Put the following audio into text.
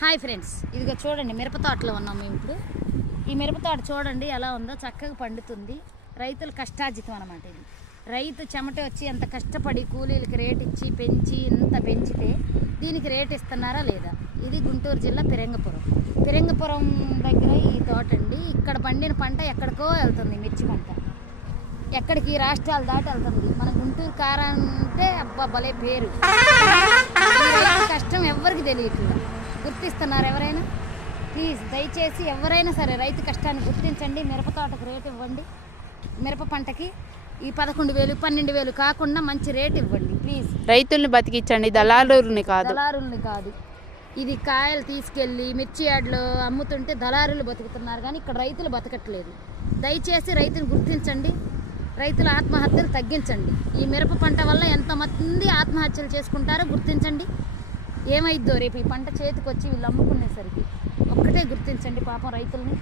Hi friends, ఇదిగో చూడండి, మిరప తోటలో ఉన్నాం మేము ఇప్పుడు. ఈ మిరప తోట చూడండి ఎలా ఉందో, చక్కగా పండుతుంది. రైతుల కష్టార్జితం అనమాట ఇది. రైతు చెమట వచ్చి ఎంత కష్టపడి కూలీలకి రేట్ ఇచ్చి పెంచి ఇంత పెంచితే దీనికి రేట్ ఇస్తున్నారా లేదా? ఇది గుంటూరు జిల్లా పిరంగపురం దగ్గర ఈ తోట అండి. ఇక్కడ పండిన పంట ఎక్కడికో వెళ్తుంది, మిర్చి పంట ఎక్కడికి రాష్ట్రాలు దాటి వెళ్తుంది. మన గుంటూరు కారం అంటే అబ్బా భలే పేరు. కష్టం ఎవరికి తెలియట్లేదు. గుర్తిస్తున్నారు ఎవరైనా? ప్లీజ్ దయచేసి ఎవరైనా సరే రైతు కష్టాన్ని గుర్తించండి. మిరప తోటకు రేటు ఇవ్వండి. మిరప పంటకి ఈ 11,000 12,000 కాకుండా మంచి రేటు ఇవ్వండి ప్లీజ్. రైతుల్ని బతికించండి, దళారుల్ని కాదు. ఇది కాయలు తీసుకెళ్ళి మిర్చి యార్డ్లో అమ్ముతుంటే దళారులు బతుకుతున్నారు, కానీ ఇక్కడ రైతులు బతకట్లేదు. దయచేసి రైతులు గుర్తించండి. రైతుల ఆత్మహత్యలు తగ్గించండి. ఈ మిరప పంట వల్ల ఎంతమంది ఆత్మహత్యలు చేసుకుంటారో గుర్తించండి. ఏమైద్దో రేపు ఈ పంట చేతికి వచ్చి వీళ్ళు అమ్ముకునేసరికి ఒక్కటే గుర్తించండి పాపం రైతుల్ని.